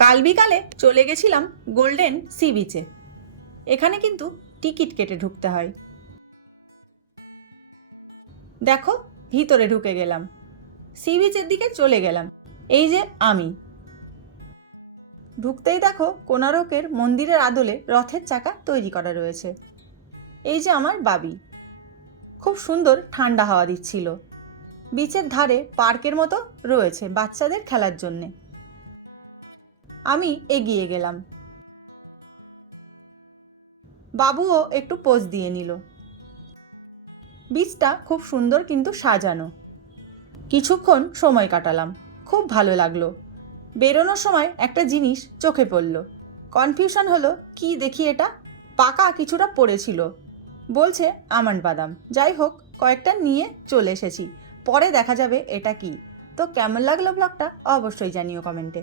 কাল বিকালে চলে গেছিলাম গোল্ডেন সি বিচে। এখানে কিন্তু টিকিট কেটে ঢুকতে হয়। দেখো, ভিতরে ঢুকে গেলাম, সি বিচের দিকে চলে গেলাম। এই যে আমি ঢুকতেই দেখো কোণারকের মন্দিরের আদলে রথের চাকা তৈরি করা রয়েছে। এই যে আমার বাবি, খুব সুন্দর ঠান্ডা হাওয়া দিচ্ছিল। বিচের ধারে পার্কের মতো রয়েছে বাচ্চাদের খেলার জন্যে। আমি এগিয়ে গেলাম, বাবুও একটু পোজ দিয়ে নিল। বিচটা খুব সুন্দর কিন্তু সাজানো। কিছুক্ষণ সময় কাটালাম, খুব ভালো লাগলো। বেরোনোর সময় একটা জিনিস চোখে পড়ল, কনফিউশন হলো কি দেখি এটা, পাকা কিছুটা পড়েছিল, বলছে আমন্ড বাদাম। যাই হোক, কয়েকটা নিয়ে চলে এসেছি, পরে দেখা যাবে এটা কি। তো কেমন লাগলো ব্লগটা অবশ্যই জানিও কমেন্টে।